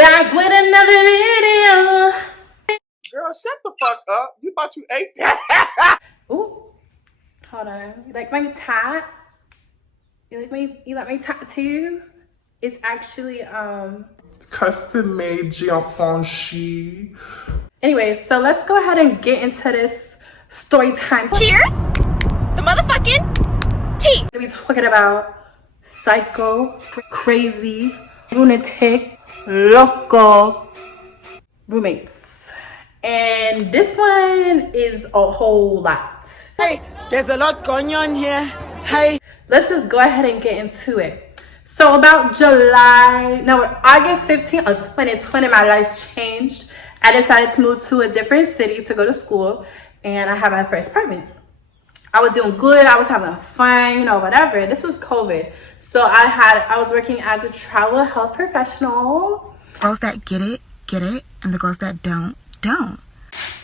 Back with another video. Girl, shut the fuck up. You thought you ate that? Ooh, hold on. You like my tat? You like my tattoo? It's actually Custom made Givenchy. Anyways, so let's go ahead and get into this story time. Cheers! The motherfucking tea! We're talking about psycho, crazy, lunatic, loco roommates. And this one is a whole lot. Hey, there's a lot going on here. Hey. Let's just go ahead and get into it. So about August 15th of 2020, my life changed. I decided to move to a different city to go to school, and I had my first apartment. I was doing good. I was having fun, whatever. This was COVID. So I was working as a travel health professional. Girls that get it, and the girls that don't.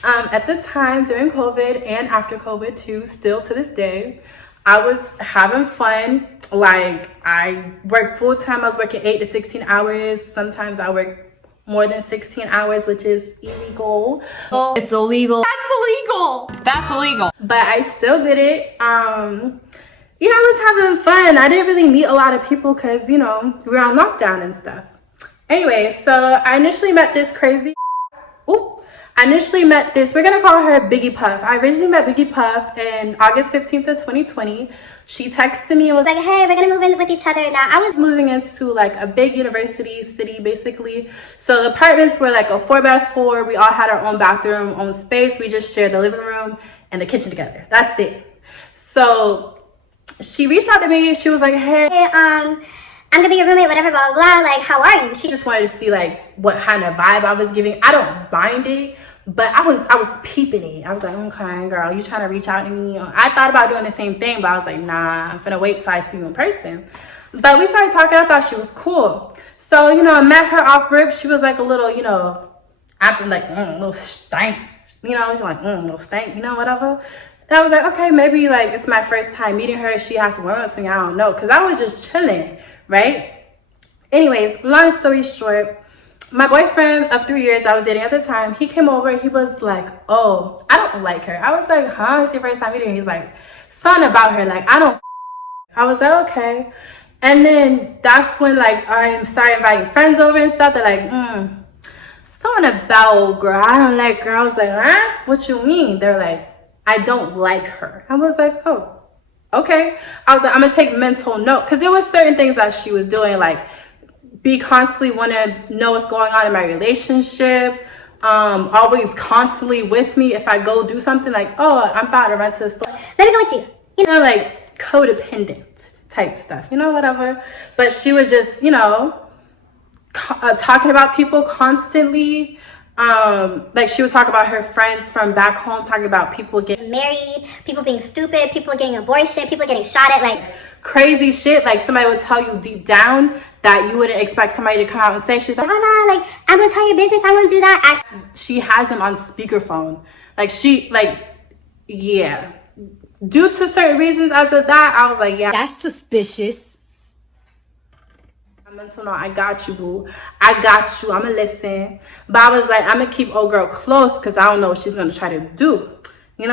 At the time during COVID and after COVID too, still to this day, I was having fun. Like, I worked full time. I was working 8 to 16 hours. Sometimes I work more than 16 hours, which is illegal. It's illegal. That's illegal. That's illegal. But I still did it. I was having fun. I didn't really meet a lot of people because, we were on lockdown and stuff. Anyway, so I initially met this we're gonna call her Biggie Puff. I originally met Biggie Puff in August 15th of 2020. She texted me and was like, hey, we're gonna move in with each other now. I was moving into like a big university city basically. So the apartments were like a 4x4. We all had our own bathroom, own space. We just shared the living room and the kitchen together. That's it. So she reached out to me. She was like, hey, I'm gonna be your roommate, whatever, blah, blah, blah. Like, how are you? She just wanted to see like what kind of vibe I was giving. I don't mind it, but I was peeping it. I was like, okay, girl, you trying to reach out to me? I thought about doing the same thing, but I was like, nah, I'm finna wait till I see you in person. But we started talking. I thought she was cool. So, I met her off rip. She was like a little, acting like, little stank. She's like, little stank, whatever. And I was like, okay, maybe like it's my first time meeting her. She has to learn something. I don't know. Because I was just chilling, right? Anyways, long story short, my boyfriend of 3 years I was dating at the time, he came over. He was like, oh, I don't like her. I was like, huh? It's your first time meeting her? He's like, something about her. Like, I don't. I was like, okay. And then that's when like I started inviting friends over and stuff. They're like, something about girl. I don't like her. I was like, huh? What you mean? They're like, I don't like her. I was like, oh, okay. I was like, I'm gonna take mental note, because there was certain things that she was doing, like be constantly want to know what's going on in my relationship, always constantly with me. If I go do something, like, oh, I'm about to run to the store, Let me go with you. Like codependent type stuff, whatever. But she was just, talking about people constantly. Like she would talk about her friends from back home, talking about people getting Married, people being stupid, people getting abortion, people getting shot at, like crazy shit. Like somebody would tell you deep down that you wouldn't expect somebody to come out and say. She's like, oh no, like I'm gonna tell your business, I won't do that. she has him on speakerphone. Yeah. Due to certain reasons as of that, I was like, yeah. That's suspicious. Mental note, I got you, boo. I got you. I'ma listen. But I was like, I'm gonna keep old girl close because I don't know what she's gonna try to do, And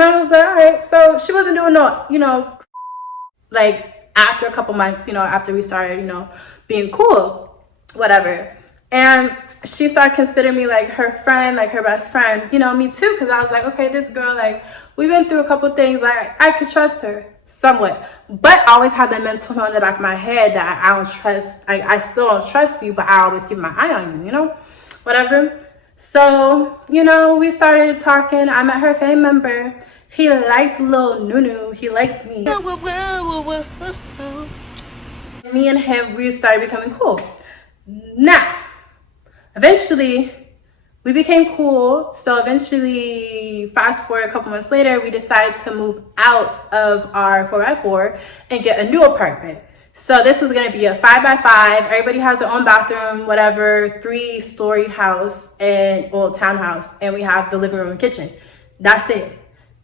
I was like, all right. So she wasn't doing no, like after a couple months, after we started, being cool, whatever. And she started considering me like her friend, like her best friend, me too. Because I was like, okay, this girl, like we've been through a couple things. Like I could trust her somewhat, but I always had that mental note in the back of my head that I don't trust. I still don't trust you, but I always keep my eye on you, whatever. So, we started talking. I met her family member. He liked Lil Nunu. He liked me. Me and him, we started becoming cool. Now, eventually, we became cool. So eventually, fast forward a couple months later, we decided to move out of our 4x4 and get a new apartment. So this was gonna be a 5x5. Everybody has their own bathroom, whatever, 3-story house townhouse, and we have the living room and kitchen. That's it.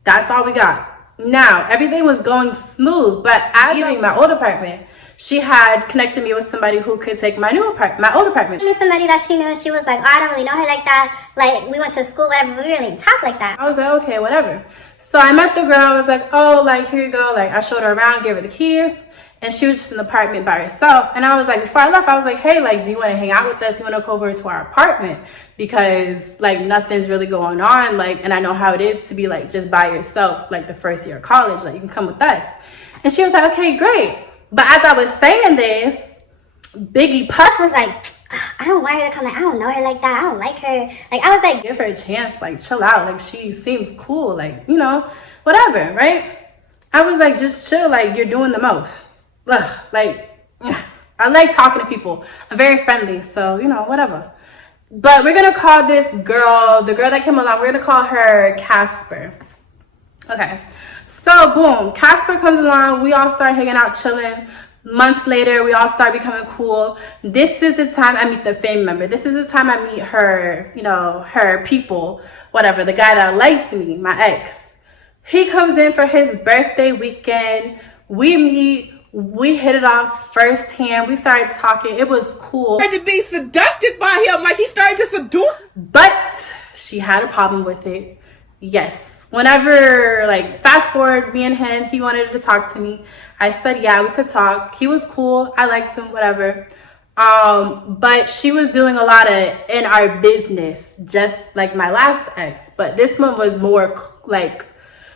That's all we got. Now, everything was going smooth, but as leaving my old apartment, she had connected me with somebody who could take my old apartment. Somebody that she knew, she was like, oh, I don't really know her like that. Like, we went to school, whatever, but we really didn't talk like that. I was like, okay, whatever. So I met the girl. I was like, oh, like, here you go. Like, I showed her around, gave her the keys. And she was just in the apartment by herself. And I was like, before I left, I was like, hey, like, do you want to hang out with us? You want to go over to our apartment? Because, like, nothing's really going on. Like, and I know how it is to be, like, just by yourself, like, the first year of college. Like, you can come with us. And she was like, okay, great. But as I was saying this, Biggie Puff Was like, I don't want her to come. Like, I don't know her like that. I don't like her. Like, I was like, give her a chance, like, chill out. Like, she seems cool. Like, you know, whatever, right? I was like, just chill. Like, you're doing the most. Ugh, like, I like talking to people. I'm very friendly, so, you know, whatever. But we're going to call this girl, the girl that came along, we're going to call her Casper. Okay. So, boom. Casper comes along. We all start hanging out, chilling. Months later, we all start becoming cool. This is the time I meet the family member. This is the time I meet her, you know, her people, whatever, the guy that liked me, my ex. He comes in for his birthday weekend. We meet. We hit it off firsthand. We started talking. It was cool. To be seduced by him, like he started to seduce. But she had a problem with it. Yes. Whenever, like, fast forward, me and him, he wanted to talk to me. I said, yeah, we could talk. He was cool. I liked him, whatever. But she was doing a lot of in our business, just like my last ex. But this one was more, like,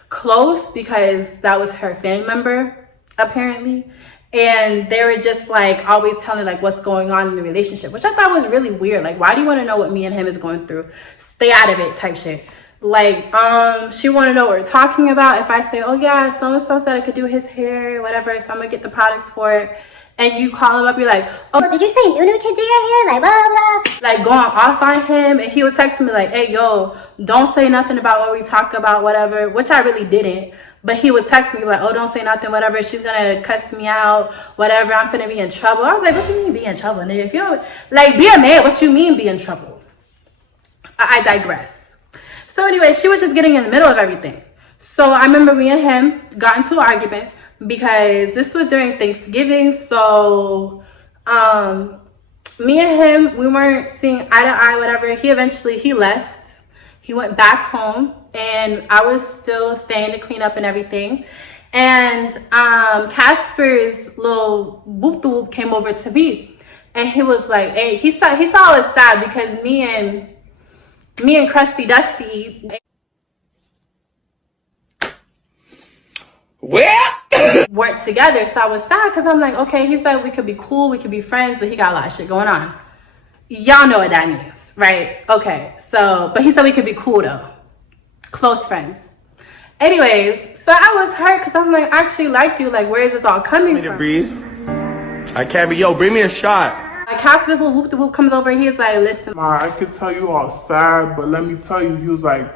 close because that was her family member, apparently. And they were just, like, always telling, like, what's going on in the relationship, which I thought was really weird. Like, why do you want to know what me and him is going through? Stay out of it type shit. Like, she want to know what we're talking about. If I say, oh, yeah, so-and-so said I could do his hair, whatever, so I'm going to get the products for it. And you call him up, you're like, oh, did you say Nunu could do your hair? Like, blah, blah, blah. like, going off on him. And he would text me, like, hey, yo, don't say nothing about what we talk about, whatever, which I really didn't. But he would text me, like, oh, don't say nothing, whatever. She's going to cuss me out, whatever. I'm finna be in trouble. I was like, what you mean be in trouble, nigga? If you don't, like, be a man, what you mean be in trouble? I digress. So anyway, she was just getting in the middle of everything. So I remember me and him got into an argument because this was during Thanksgiving. So me and him, we weren't seeing eye to eye, whatever. He left. He went back home and I was still staying to clean up and everything. And Casper's little whoop-de-whoop came over to me. And he was like, hey, he saw I was sad because me and Krusty Dusty weren't together. So I was sad because I'm like, okay, he said we could be cool, we could be friends, but he got a lot of shit going on. Y'all know what that means, right? Okay, so, but he said we could be cool though. Close friends. Anyways, so I was hurt because I'm like, I actually liked you. Like, where is this all coming from? Breathe. I can't be. Yo, bring me a shot. Like, Casper's little whoop-de-whoop comes over and he's like, listen. I could tell you all sad, but let me tell you, he was like,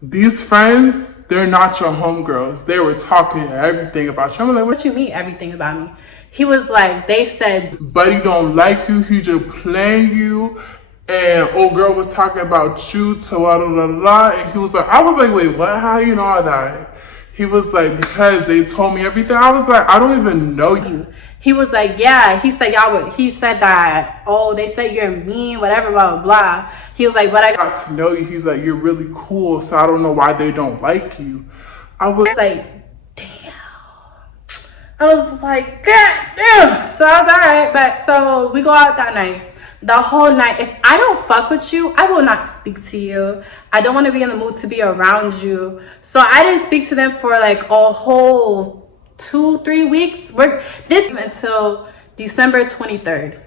these friends, they're not your homegirls. They were talking everything about you. I'm like, What you mean everything about me? He was like, they said, Buddy don't like you, he just playing you. And old girl was talking about you to blah, blah, blah, blah. And he was like, I was like, wait, what? How you know all that? He was like, because they told me everything. I was like, I don't even know you. He was like, yeah. He said he said that, oh, they said you're mean, whatever, blah, blah, blah. He was like, but I got to know you. He's like, you're really cool, so I don't know why they don't like you. I was like, damn. I was like, god damn. So I was all right, but so we go out that night. The whole night, if I don't fuck with you, I will not speak to you. I don't want to be in the mood to be around you. So I didn't speak to them for like a whole 2-3 weeks. This until December 23rd.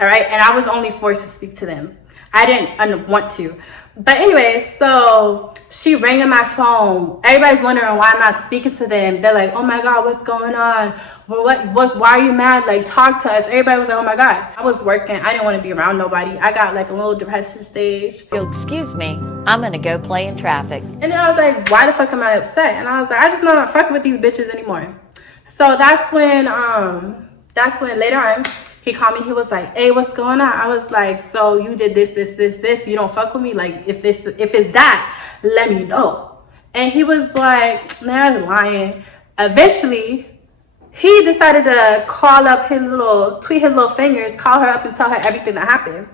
All right, and I was only forced to speak to them. I didn't want to. But anyway, so she rang my phone. Everybody's wondering why I'm not speaking to them. They're like, oh my God, what's going on? Well, why are you mad? Like, talk to us. Everybody was like, oh my God. I was working. I didn't want to be around nobody. I got like a little depression stage. Excuse me, I'm gonna go play in traffic. And then I was like, why the fuck am I upset? And I was like, I just not fucking with these bitches anymore. So that's when later on, he called me. He was like, hey, what's going on? I was like, so you did this. You don't fuck with me? Like, if it's that, let me know. And he was like, man, I'm lying. Eventually, he decided to tweet his little fingers, call her up and tell her everything that happened.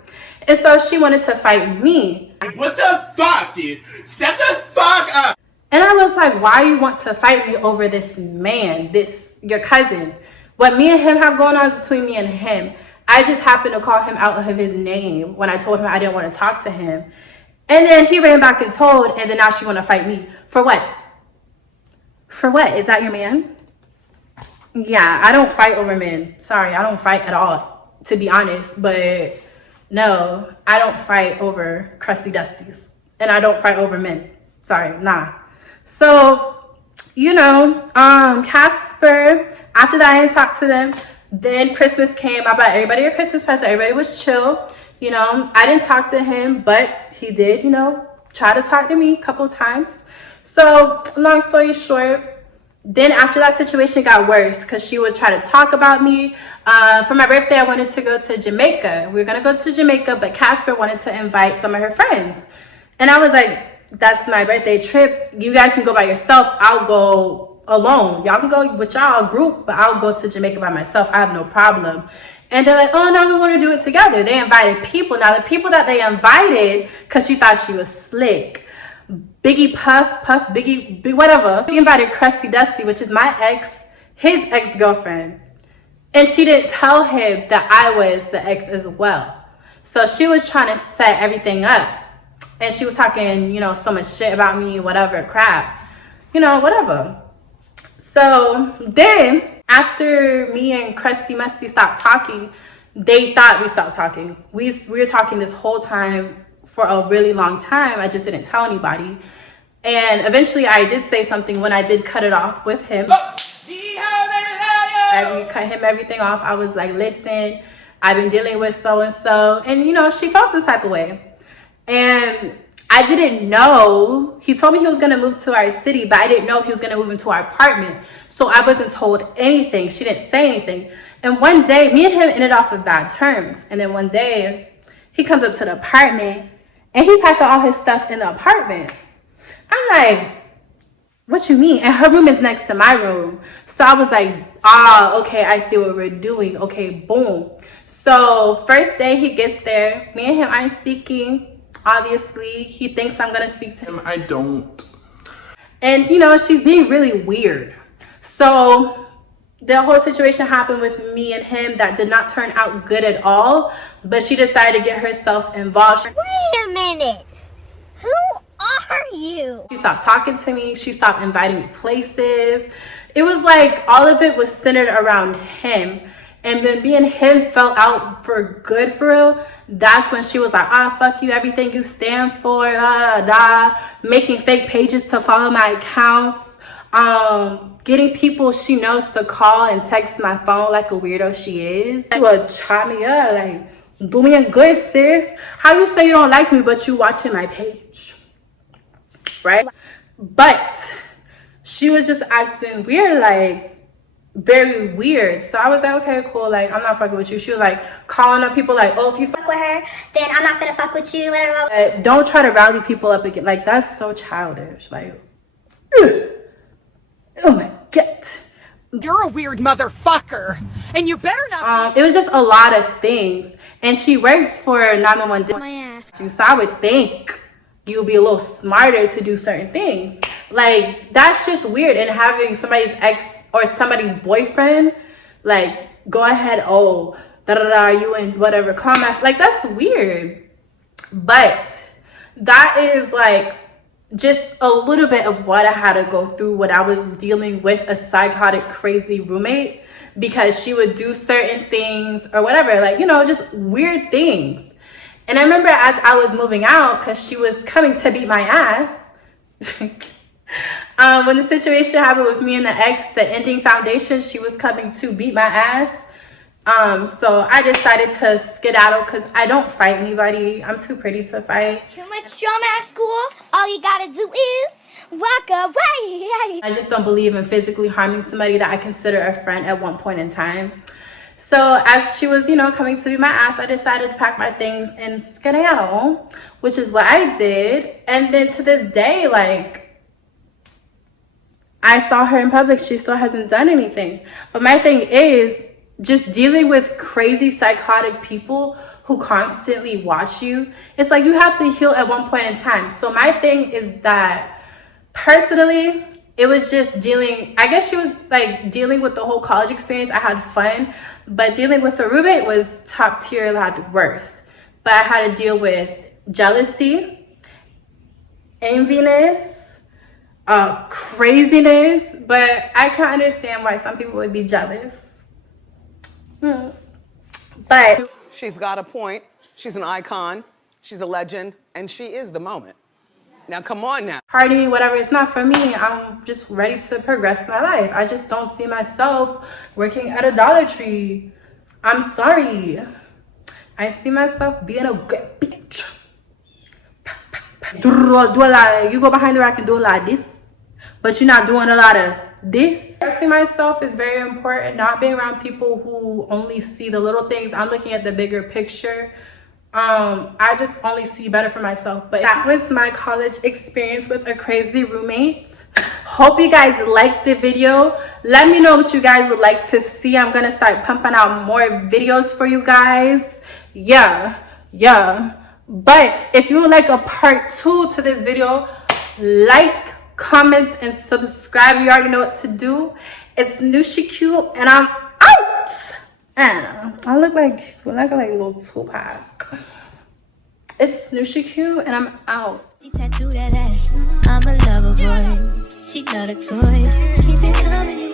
And so she wanted to fight me. What the fuck, dude? Step the fuck up! And I was like, why you want to fight me over this man, your cousin? What me and him have going on is between me and him. I just happened to call him out of his name when I told him I didn't want to talk to him. And then he ran back and told, and then now she want to fight me. For what? For what? Is that your man? Yeah, I don't fight over men. Sorry, I don't fight at all, to be honest. But no, I don't fight over crusty dusties. And I don't fight over men. Sorry, nah. So, you know, Casper, after that I didn't talk to them. Then Christmas came. I bought everybody a Christmas present. Everybody was chill. You know, I didn't talk to him, but he did, you know, try to talk to me a couple times. So, long story short, then after that situation got worse because she would try to talk about me. For my birthday, I wanted to go to Jamaica. We were going to go to Jamaica, but Casper wanted to invite some of her friends. And I was like, that's my birthday trip. You guys can go by yourself. I'll go alone. Y'all can go with y'all group, but I'll go to Jamaica by myself. I have no problem. And they're like, oh, no, we want to do it together. They invited people. Now, the people that they invited, because she thought she was slick, Biggie Puff, Biggie, whatever. She invited Crusty Dusty, which is my ex, his ex-girlfriend. And she didn't tell him that I was the ex as well. So she was trying to set everything up. And she was talking, you know, so much shit about me, whatever, crap. You know, whatever. So then, after me and Crusty Musty stopped talking, they thought we stopped talking. We were talking this whole time for a really long time. I just didn't tell anybody. And eventually I did say something when I did cut it off with him. I cut him everything off. I was like, listen, I've been dealing with so-and-so. And, you know, she felt some type of way. And I didn't know. He told me he was going to move to our city, but I didn't know he was going to move into our apartment. So I wasn't told anything. She didn't say anything. And one day, me and him ended off with bad terms. And then one day, he comes up to the apartment, and he packed all his stuff in the apartment. I'm like, what you mean? And her room is next to my room. So I was like, okay, I see what we're doing. Okay, boom. So first day he gets there, me and him aren't speaking. Obviously, he thinks I'm gonna speak to him. I don't. And you know, she's being really weird. So the whole situation happened with me and him that did not turn out good at all. But she decided to get herself involved. Wait a minute. Who are you? She stopped talking to me. She stopped inviting me places. It was like all of it was centered around him. And when me and him fell out for good, for real, that's when she was like, fuck you, everything you stand for, making fake pages to follow my accounts, getting people she knows to call and text my phone like a weirdo she is. She would chop me up, like, do me a good, sis. How you say you don't like me, but you watching my page, right? But she was just acting weird, like, very weird. So I was like, okay, cool, like, I'm not fucking with you. She was like calling up people like, oh, if you Fuck with her, then I'm not gonna fuck with you, whatever. Don't try to rally people up again. Like, that's so childish. Like, ugh. Oh my god, You're a weird motherfucker, and you better not. it was just a lot of things. And she works for 911. So I would think you'll be a little smarter to do certain things. Like, that's just weird. And having somebody's ex or somebody's boyfriend, like, go ahead, you and whatever, comment, like, that's weird. But that is like just a little bit of what I had to go through when I was dealing with a psychotic, crazy roommate, because she would do certain things or whatever, like, you know, just weird things. And I remember as I was moving out, because she was coming to beat my ass, when the situation happened with me and the ex, the ending foundation, she was coming to beat my ass. So I decided to skedaddle because I don't fight anybody. I'm too pretty to fight. Too much drama at school. All you gotta do is walk away. I just don't believe in physically harming somebody that I consider a friend at one point in time. So as she was, you know, coming to beat my ass, I decided to pack my things and skedaddle, which is what I did. And then to this day, like, I saw her in public. She still hasn't done anything. But my thing is just dealing with crazy psychotic people who constantly watch you. It's like you have to heal at one point in time. So my thing is that personally, it was just dealing, I guess she was like dealing with the whole college experience. I had fun, but dealing with her roommate was top tier, like the worst. But I had to deal with jealousy, enviness, craziness, but I can understand why some people would be jealous. But She's got a point. She's an icon. She's a legend. And she is the moment. Now, come on now. party, whatever, it's not for me. I'm just ready to progress my life. I just don't see myself working at a Dollar Tree. I'm sorry. I see myself being a good bitch. Do a lot. You go behind the rack and do a lot of this, but you're not doing a lot of this. Trusting myself is very important. Not being around people who only see the little things. I'm looking at the bigger picture. I just only see better for myself. But that was my college experience with a crazy roommate. Hope you guys liked the video. Let me know what you guys would like to see. I'm gonna start pumping out more videos for you guys. Yeah. But if you would like a part 2 to this video, like, comment, and subscribe. You already know what to do. It's NuShiQ, and I'm out. I look like a little Tupac. It's NuShiQ, and I'm out. She tattooed that ass. I'm a lover boy. She got a toys. Keep it coming.